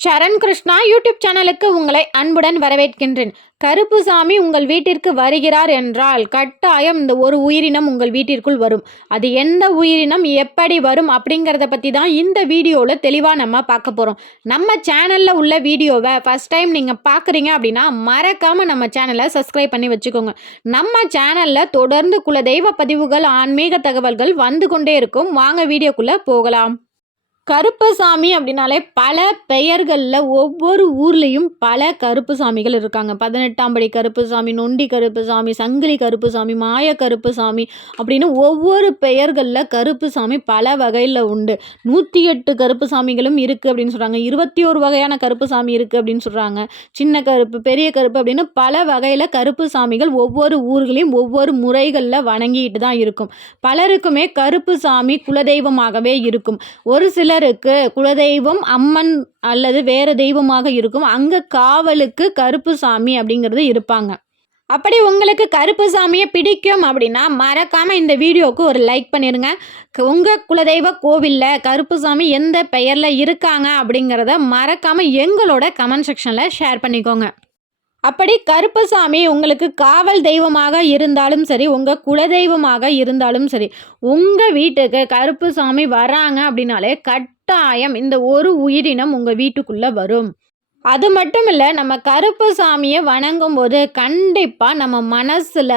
சரண் Krishna YouTube சேனலுக்கு உங்களை அன்புடன் வரவேற்கின்றேன். கருப்புசாமி உங்கள் வீட்டிற்கு வருகிறார் என்றால் கட்டாயம் இந்த ஒரு உயிரினம் உங்கள் வீட்டிற்குள் வரும். அது எந்த உயிரினம், எப்படி வரும் அப்படிங்கிறத பற்றி தான் இந்த வீடியோவில் தெளிவாக நம்ம பார்க்க போகிறோம். நம்ம சேனலில் உள்ள வீடியோவை ஃபஸ்ட் டைம் நீங்கள் பார்க்குறீங்க அப்படின்னா மறக்காமல் நம்ம சேனலை சப்ஸ்கிரைப் பண்ணி வச்சுக்கோங்க. நம்ம சேனலில் தொடர்ந்து குலதெய்வ பதிவுகள், ஆன்மீக தகவல்கள் வந்து கொண்டே இருக்கும். வாங்க வீடியோக்குள்ளே போகலாம். கருப்பசாமி அப்படின்னாலே பல பெயர்களில் ஒவ்வொரு ஊர்லேயும் பல கருப்புசாமிகள் இருக்காங்க. 18ஆம் படி கருப்புசாமி, நொண்டி கருப்புசாமி, சங்கிலி கருப்புசாமி, மாய கருப்புசாமி அப்படின்னு ஒவ்வொரு பெயர்களில் கருப்புசாமி பல வகையில் உண்டு. 108 கருப்புசாமிகளும் இருக்குது அப்படின்னு சொல்கிறாங்க. 21 வகையான கருப்புசாமி இருக்குது அப்படின்னு சொல்கிறாங்க. சின்ன கருப்பு, பெரிய கருப்பு அப்படின்னு பல வகையில் கருப்புசாமிகள் ஒவ்வொரு ஊர்களையும் ஒவ்வொரு முறைகளில் வணங்கிட்டு தான் இருக்கும். பலருக்குமே கருப்புசாமி குலதெய்வமாகவே இருக்கும். ஒரு சிலருக்கு குலதெய்வம் அம்மன் அல்லது வேறு தெய்வமாக இருக்கும். அங்கே காவலுக்கு கருப்புசாமி அப்படிங்கிறது இருப்பாங்க. அப்படி உங்களுக்கு கருப்புசாமியை பிடிக்கும் அப்படின்னா மறக்காமல் இந்த வீடியோவுக்கு ஒரு லைக் பண்ணிடுங்க. உங்கள் குலதெய்வ கோவிலில் கருப்புசாமி எந்த பெயரில் இருக்காங்க அப்படிங்கிறத மறக்காமல் எங்களோட கமெண்ட் செக்ஷனில் ஷேர் பண்ணிக்கோங்க. அப்படி கருப்பசாமி உங்களுக்கு காவல் தெய்வமாக இருந்தாலும் சரி, உங்கள் குலதெய்வமாக இருந்தாலும் சரி, உங்கள் வீட்டுக்கு கருப்பசாமி வராங்க அப்படின்னாலே கட்டாயம் இந்த ஒரு உயிரினம் உங்கள் வீட்டுக்குள்ளே வரும். அது மட்டும் இல்லை, நம்ம கருப்பசாமியை வணங்கும் போது கண்டிப்பாக நம்ம மனசில்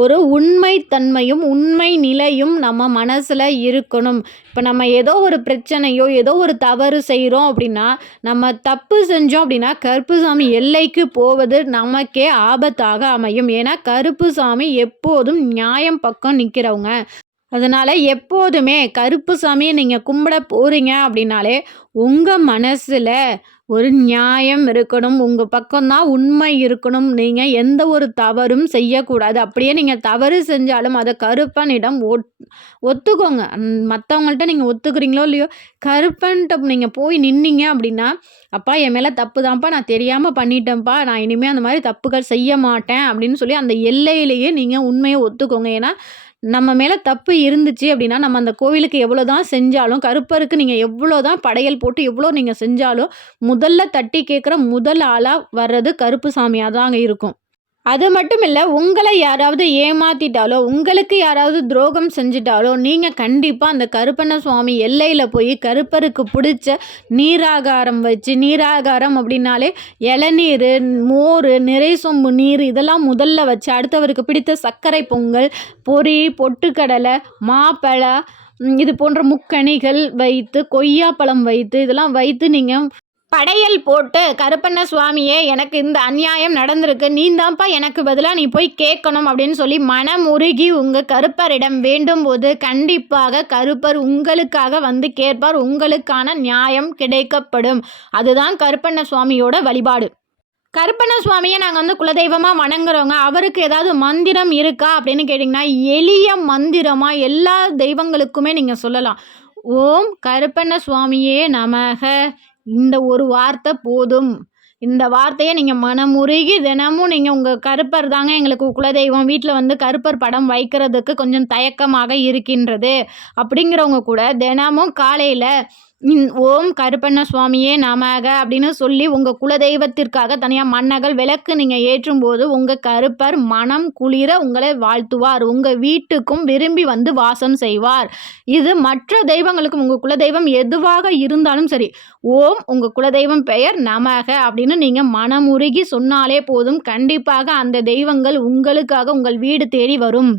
ஒரு உண்மைத்தன்மையும் உண்மை நிலையும் நம்ம மனசில் இருக்கணும். இப்போ நம்ம ஏதோ ஒரு பிரச்சனையோ ஏதோ ஒரு தவறு செய்கிறோம் அப்படின்னா, நம்ம தப்பு செஞ்சோம் அப்படின்னா கருப்பசாமி எல்லைக்கு போவது நமக்கே ஆபத்தாக அமையும். ஏன்னா கருப்பசாமி எப்போதும் நியாயம் பக்கம் நிற்கிறவங்க. அதனால் எப்போதுமே கருப்பசாமியை நீங்கள் கும்பிட போகிறீங்க அப்படின்னாலே உங்கள் மனசில் ஒரு நியாயம் இருக்கணும், உங்கள் பக்கம்தான் உண்மை இருக்கணும். நீங்கள் எந்த ஒரு தவறும் செய்யக்கூடாது. அப்படியே நீங்கள் தவறு செஞ்சாலும் அதை கருப்பனிடம் ஒத்துக்கோங்க. மற்றவங்கள்ட்ட நீங்கள் ஒத்துக்கிறீங்களோ இல்லையோ, கருப்பன்ட்ட நீங்கள் போய் நின்னீங்க அப்படின்னா, அப்பா என் மேலே தப்பு தான்ப்பா, நான் தெரியாமல் பண்ணிட்டேன்ப்பா, நான் இனிமேல் அந்த மாதிரி தப்புகள் செய்ய மாட்டேன் அப்படின்னு சொல்லி அந்த எல்லையிலேயே நீங்கள் உண்மையை ஒத்துக்கோங்க. ஏன்னா நம்ம மேலே தப்பு இருந்துச்சு அப்படின்னா நம்ம அந்த கோவிலுக்கு எவ்வளோ தான் செஞ்சாலும், கருப்பருக்கு நீங்கள் எவ்வளோ தான் படையல் போட்டு எவ்வளோ நீங்கள் செஞ்சாலும் முதல்ல தட்டி கேட்குற முதல் ஆளாக வர்றது கருப்பு சாமியாக தாங்க இருக்கும். அது மட்டும் இல்லை, உங்களை யாராவது ஏமாற்றிட்டாலோ உங்களுக்கு யாராவது துரோகம் செஞ்சிட்டாலோ நீங்கள் கண்டிப்பாக அந்த கருப்பண்ண சுவாமி எல்லையில் போய் கருப்பருக்கு பிடிச்ச நீராகாரம் வச்சு, நீராகாரம் அப்படின்னாலே இளநீர், மோர், நிறை சொம்பு நீர் இதெல்லாம் முதல்ல வச்சு, அடுத்தவருக்கு பிடித்த சர்க்கரை பொங்கல், பொரி, பொட்டுக்கடலை, மாப்பழம் இது போன்ற முக்கணிகள் வைத்து, கொய்யாப்பழம் வைத்து இதெல்லாம் வைத்து நீங்கள் படையல் போட்டு, கருப்பண்ண சுவாமியே எனக்கு இந்த அநியாயம் நடந்திருக்கு, நீ தான்ப்பா எனக்கு பதிலாக நீ போய் கேட்கணும் அப்படின்னு சொல்லி மனமுருகி உங்கள் கருப்பரிடம் வேண்டும் போது கண்டிப்பாக கருப்பர் உங்களுக்காக வந்து கேட்பார். உங்களுக்கான நியாயம் கிடைக்கப்படும். அதுதான் கருப்பண்ண சுவாமியோட வழிபாடு. கருப்பண்ண சுவாமியை நாங்கள் வந்து குலதெய்வமாக வணங்குறோங்க. அவருக்கு ஏதாவது மந்திரம் இருக்கா அப்படின்னு கேட்டிங்கன்னா, எளிய மந்திரமாக எல்லா தெய்வங்களுக்குமே நீங்கள் சொல்லலாம். ஓம் கருப்பண்ண சுவாமியே நமக, இந்த ஒரு வார்த்தை போதும். இந்த வார்த்தையை நீங்கள் மனமுருகி தினமும் நீங்கள் உங்கள் கருப்பர் தாங்க எங்களுக்கு குலதெய்வம், வீட்டில் வந்து கருப்பர் படம் வைக்கிறதுக்கு கொஞ்சம் தயக்கமாக இருக்கின்றது அப்படிங்கிறவங்க கூட தினமும் காலையில் ஓம் கருப்பண்ண சுவாமியே நமக அப்படின்னு சொல்லி உங்கள் குலதெய்வத்திற்காக தனியாக மன்னகள் விளக்கு நீங்கள் ஏற்றும் போது உங்கள் கருப்பர் மனம் குளிர உங்களை வாழ்த்துவார். உங்கள் வீட்டுக்கும் விரும்பி வந்து வாசம் செய்வார். இது மற்ற தெய்வங்களுக்கும், உங்கள் குலதெய்வம் எதுவாக இருந்தாலும் சரி, ஓம் உங்கள் குலதெய்வம் பெயர் நமக அப்படின்னு நீங்கள் மனமுருகி சொன்னாலே போதும். கண்டிப்பாக அந்த தெய்வங்கள் உங்களுக்காக உங்கள் வீடு தேடி வரும்.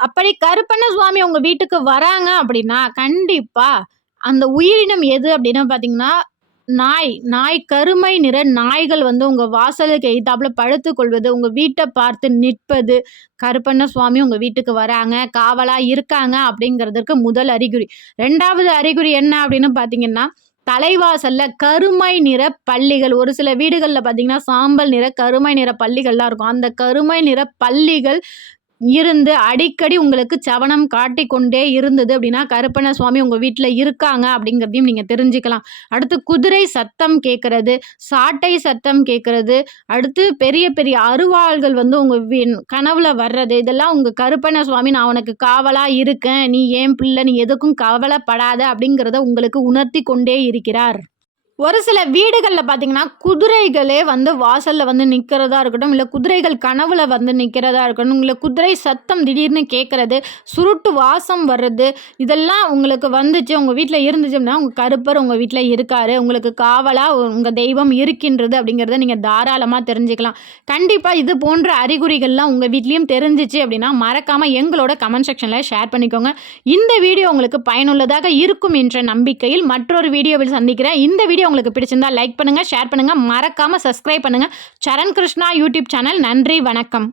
அப்படி கருப்பண்ண சுவாமி உங்கள் வீட்டுக்கு வராங்க அப்படின்னா கண்டிப்பாக அந்த உயிரினம் எது அப்படின்னு பார்த்தீங்கன்னா, நாய் கருமை நிற நாய்கள் வந்து உங்கள் வாசலுக்கு எய்த்தாப்புல படுத்து கொள்வது, உங்கள் வீட்டை பார்த்து நிற்பது கருப்பண்ண சுவாமி உங்கள் வீட்டுக்கு வராங்க, காவலாக இருக்காங்க அப்படிங்கிறதுக்கு முதல் அறிகுறி. 2வது அறிகுறி என்ன அப்படின்னு பார்த்தீங்கன்னா, தலைவாசல்ல கருமை நிற பல்லிகள். ஒரு சில வீடுகளில் பார்த்தீங்கன்னா சாம்பல் நிற கருமை நிற பல்லிகள்லாம் இருக்கும். அந்த கருமை நிற பல்லிகள் இருந்து அடிக்கடி உங்களுக்கு சவனம் காட்டி கொண்டே இருந்தது அப்படின்னா கருப்பண்ண சுவாமி உங்கள் வீட்டில் இருக்காங்க அப்படிங்கிறதையும் நீங்கள் தெரிஞ்சுக்கலாம். அடுத்து குதிரை சத்தம் கேட்குறது, சாட்டை சத்தம் கேட்குறது, அடுத்து பெரிய பெரிய அருவாள்கள் வந்து உங்கள் கனவுல வர்றது, இதெல்லாம் உங்கள் கருப்பண்ண சுவாமி நான் உனக்கு காவலாக இருக்கேன், நீ ஏன் பிள்ளை, நீ எதுக்கும் கவலைப்படாத அப்படிங்கிறத உங்களுக்கு உணர்த்தி கொண்டே இருக்கிறார். ஒரு சில வீடுகளில் பார்த்தீங்கன்னா குதிரைகளே வந்து வாசலில் வந்து நிற்கிறதா இருக்கட்டும், இல்லை குதிரைகள் கனவுல வந்து நிற்கிறதா இருக்கட்டும், இல்லை குதிரை சத்தம் திடீர்னு கேட்குறது, சுருட்டு வாசம் வர்றது, இதெல்லாம் உங்களுக்கு வந்துச்சு, உங்கள் வீட்டில் இருந்துச்சு அப்படின்னா உங்கள் கருப்பர் உங்கள் வீட்டில் இருக்காரு, உங்களுக்கு காவலாக உங்கள் தெய்வம் இருக்கின்றது அப்படிங்கிறத நீங்கள் தாராளமாக தெரிஞ்சுக்கலாம். கண்டிப்பாக இது போன்ற அறிகுறிகள்லாம் உங்கள் வீட்லேயும் தெரிஞ்சிச்சு அப்படின்னா மறக்காமல் எங்களோட கமெண்ட் செக்ஷனில் ஷேர் பண்ணிக்கோங்க. இந்த வீடியோ உங்களுக்கு பயனுள்ளதாக இருக்கும் என்ற நம்பிக்கையில் மற்றொரு வீடியோவில் சந்திக்கிறேன். இந்த வீடியோ உங்களுக்கு பிடிச்சிருந்தா லைக் பண்ணுங்க, ஷேர் பண்ணுங்க, மறக்காம சப்ஸ்கிரைப் பண்ணுங்க. சரண் கிருஷ்ணா யூடியூப் சேனல். நன்றி, வணக்கம்.